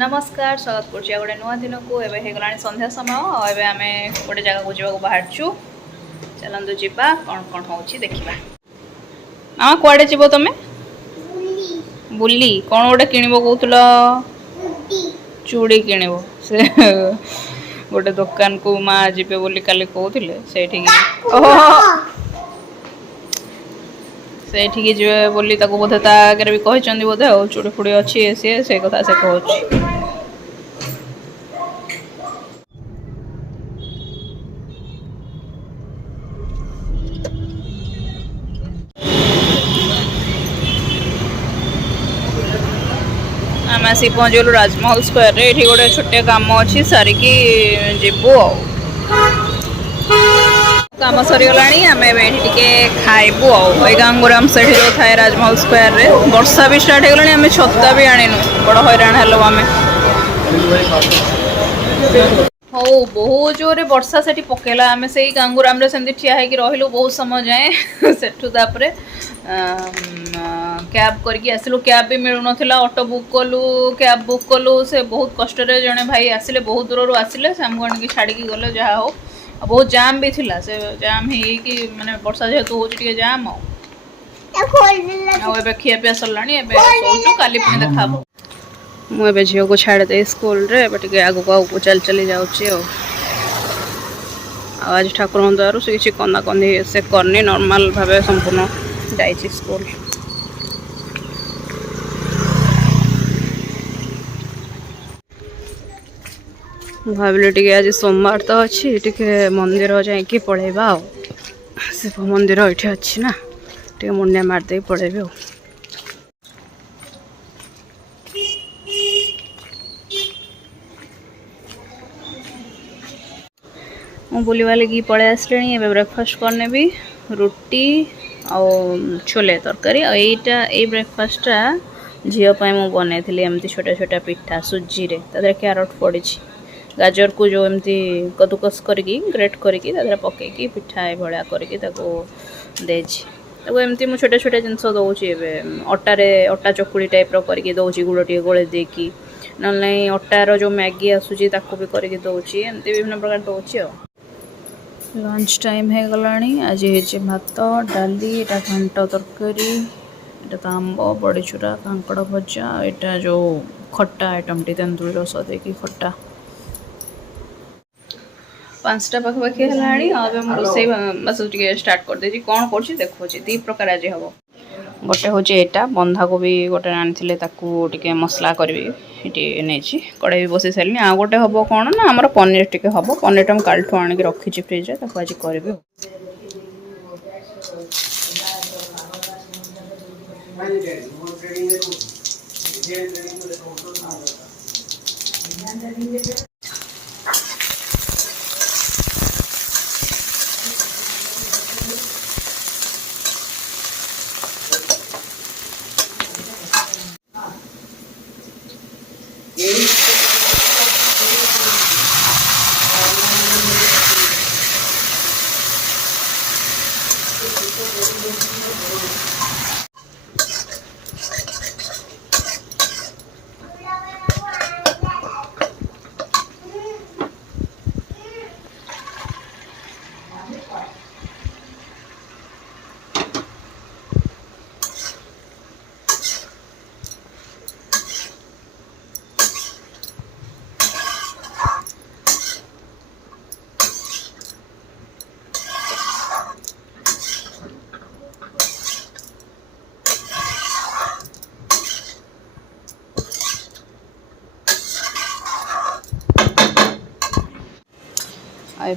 नमस्कार स्वागत करुँच गोटे नुआ दिन को एवं हो गला संध्या समय एवं आम गोटे जगह को जावाक बाहरचु चलतु जीवा कौन कौन हो देखा हाँ कुआडे जीव तुम बुली कौन गोटे किणव कहूल चूड़ी किणव से गोटे दुकान को माँ जीवे बोली काली कहते से जी बोली बोधे ता आगे भी कहते बोधे चूड़ी फुड़ी अच्छी सी से कथा से कहूँ आम आसी पहुँचलु राजमहल स्क्वायर रे ये गोटे छोटे काम अच्छी सारिकी जीवु काम सरीगला आम टे खाइबु गांगुराम से जो थाए राजमहल स्क्वायर रे वर्षा भी स्टार्ट हो गला आम छता भी आणीनु बड़ हैरान हेलो आम हो बहुत जोरे वर्षा से पकेला आम से गांगुराम से ठिया रही बहुत समय जाए सेठू कैब करके आसिलु कैब भी मिलू ना ऑटो बुक कलु कैब बुक कलु से बहुत कष्ट जड़े भाई आसिले बहुत दूर आसिले से आमको आनिक छाड़ी गले जहाँ हो बहुत जाम भी थिला से जाम ही माने वर्षा जेहेतु हो जाम आबे खियापिया सरला सोचु काली पुणी देखा मुझे झील को छाड़े स्कूल रे आगू आगू चल चली जाऊँ आज ठाकुर दयार से किसी कंदा कंदी से करनी नॉर्मल भाव संपूर्ण जाइए स्कूल भाविले टे आज सोमवार तो अच्छी टे मंदिर जाकि पलैबा शिव मंदिर ये अच्छी ना टे मुंडिया मारदे पलैबे मु बुलवा लगी पलि आसले ब्रेकफास्ट करने भी रुटी आ छोले तरकारी आईटा ये ब्रेकफास्टा झीपाई मुझे बनई एमती छोटा छोटा पिठा सुजी रे तादर क्यारट पड़ी गाजर को जो एमती कदुकस करके ग्रेट करके पकईकी पिठा भाया करके एमती मुझे छोटा छोटा जिनस दौची अटारे अटा चकुड़ी टाइप करके दौची गुड़ टे गोले देकी ना अटार जो मैगी आसूची भी करके दौची एमती विभिन्न प्रकार दौची लंच टाइम है गलानी आज हे भात डाली घंट तरकारी ये तो आंब बड़ी चूरा कांकड़ भजा यहाँ जो खट्टा आइटम टी तेंदुली रस देकी खट्टा 5टा पाखापाखि है रोसे बस स्टार्ट कर दे कौन कर देखो दी प्रकार आज हम गोटे हूँ यहाँ बंधाकोबी गोटे आनी टे मसला करी नहीं कड़ाई भी बसई सारे आ गोटे हम कौन ना आम पनीर टे हम पनीर टा काल आनिक रखी फ्रिज आज करी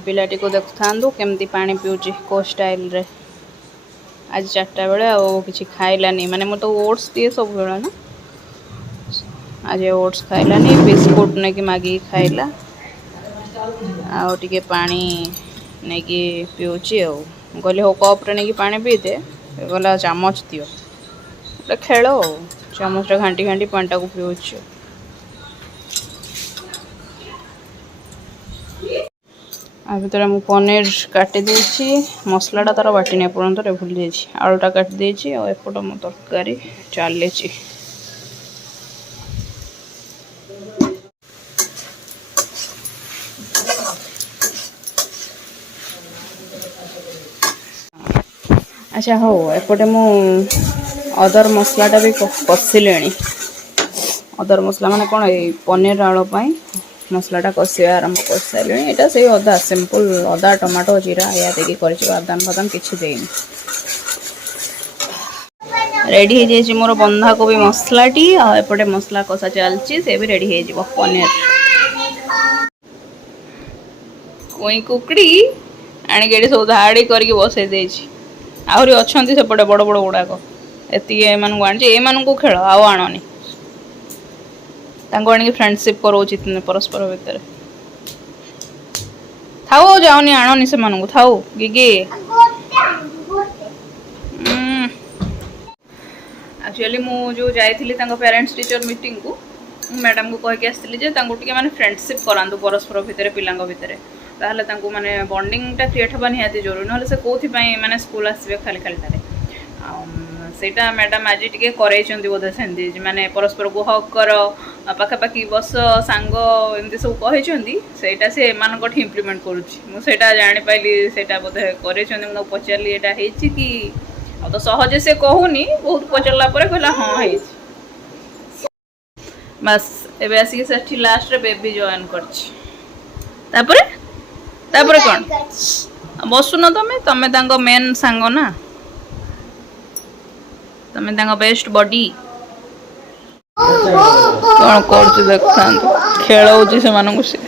पिलाटी को देखु था केमती पानी पिऊँ को स्टाइल रे आज 4टा बेले कि खाइलानी माने मो तो ओट्स दिए सब बेला ना आज ओट्स खाइलानी बिस्कुट नहीं कि मागी खाइला आगे पानी नहीं कि पिऊँ कहली हो कप रे नहीं कि पानी पी दे गला चामच दियो गोटे खेल चामच घाटी घाटी पानी को पिऊँ आ भर मुझे पनीर काटी देछि मसलाटा तार बाटी नहीं पर्यंत भूल जाइए आलूटा काटी देछि एपट मो तरकारी चली अच्छा हो एपटे मु अदर मसलाटा भी कषिले अदर मसला माने कौन ये पनीर आलू मसलाटा कषा आरंभ कर सारे यहाँ से अदा सिंपल अदा टमाटो जीरा या देखिए बादाम बादाम किसी देनी रेडी हो जाए मोर बंधा कोबी मसलाटी आएपटे मसला कषा चलती से भी रेडी हो पनीर कोई कुकड़ी आणिक सब धाड़ी करके बसई दे आहरी अच्छा सेपटे बड़ बड़ गुड़ाक एति एमानू खेल आउ आणनी आनी फ्रेंडशिप करोची परस्पर भितर थाओ जाओनी आणनी से मानू थाओ गिगे एक्चुअली मु जो जाइली पेरेंट्स टीचर मीटिंग को मैडम को कहीकि आसती माने फ्रेंडशिप करातु परस्पर भितर पिला भितर ताहले तांको माने बॉन्डिंगटा क्रिएट हवा निहाती जरूरी ना से कोथिपाई माने स्कूल आसबे खाली खाली सेटा मैडम आज टिके करैछंती बोधे सेंदी माने परस्पर को हक कर पाखापाखि बस सांग एमती सब कहैछंती सेटा से एमानकठी इम्प्लीमेंट करूछि मु सेटा जानि पाइली सेटा बोधे करैछंती मु पचारली एटा हेछि कि आ तो सहजे से कहूनी बहुत पचारला परे कहला हां हेछि बस एबे आसी सेठी लास्ट रे बेबी जॉइन करछि तापरे तापरे कोन बसुन तमे तमे तांको मेन सांग ना तमे तांको बेस्ट बॉडी कौन कर देखता खेल से मानू से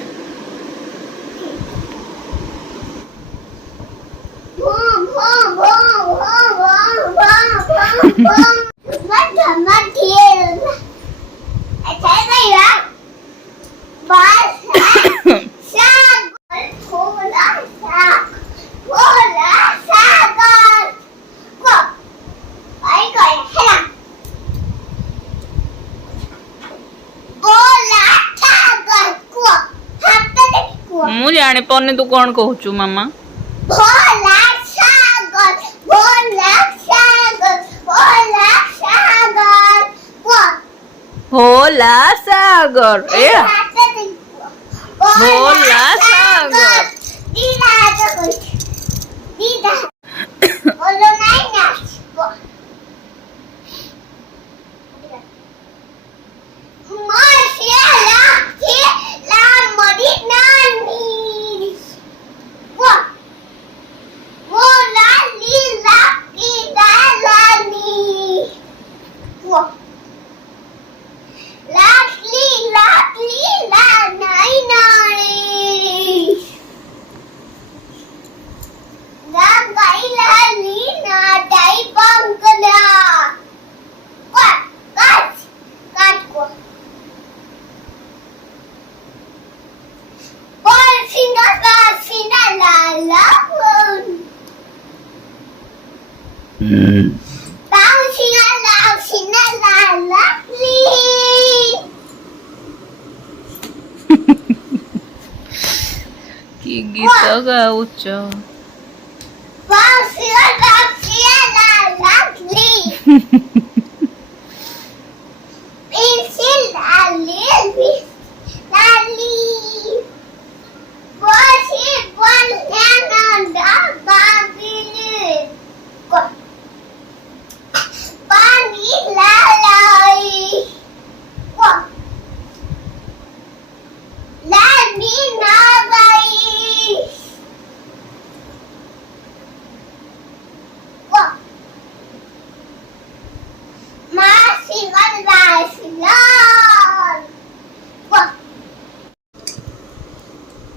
मु जानी पन्ने तू कौन कहूचु मामा भोला सागर भोला सागर भोला सागर भोला सागर ए भोला सागर दीदा तो दीदा बोलो नहीं ना कि गीत गाउच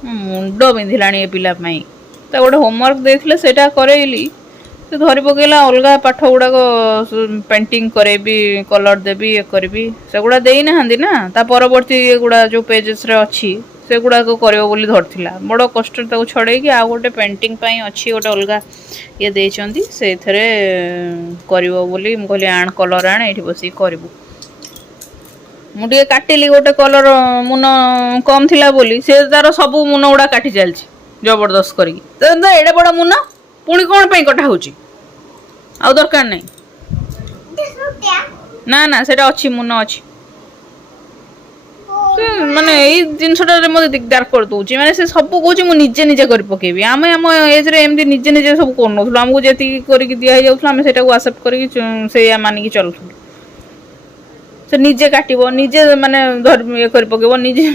मुंड बिंधिला ए पिला गोटे होमवर्क देते से करेली तो धरी पकेला अलग पाठ गुड़ाक पेंटिंग करेबी कलर देवी ये करी से गुड़ा देना ना परवर्ती गुड़ा जो पेजेस रे अच्छी से गुड़ाक कर धरला बड़ कष्ट छड़े आ गोटे पेंटिंग अच्छी गोटे अलग ये देती से कहली आण कलर आण ये बस करूँ मुझे काटिली गोटे कलर मुन कम थिला बोली से तार सब मुन गुड़ा काटी चलची जबरदस्त करके एडे बड़ मुन पुणी कौन पे कटा होची आ दरकार नहीं ना ना सेटा अच्छी मुन अच्छी ମାନେ ଏଇ ଜିନିଷଟାରେ ମୋତେ ଦିଗଦାର କରିଦେଉଛି ମାନେ ସେ ସବୁ କହୁଛି ମୁଁ ନିଜେ ନିଜେ କରି ପକେଇବି ଆମେ ଆମ ଏଜ୍ରେ ଏମିତି ନିଜେ ନିଜେ ସବୁ କରୁନଥିଲୁ ଆମକୁ ଯେତିକି କରିକି ଦିଆ ହେଇଯାଉଥିଲା ଆମେ ସେଇଟାକୁ ଆକ୍ସେପ୍ଟ କରିକି ସେଇଆ ମାନିକି ଚାଲୁଥିଲୁ ସେ ନିଜେ କାଟିବ ନିଜେ ମାନେ ଇଏ କରି ପକେଇବ ନିଜେ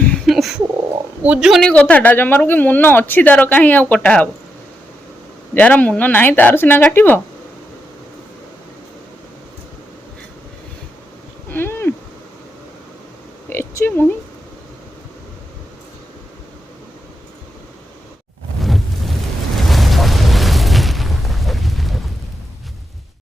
ବୁଝୁନି କଥାଟା ଜମାରୁ କି ମୁନ ଅଛି ତାର କାହିଁ ଆଉ କଟା ହବ ଯାହାର ମୁନ ନାହିଁ ତାର ସିନା କାଟିବ ଏଚି ମୁହିଁ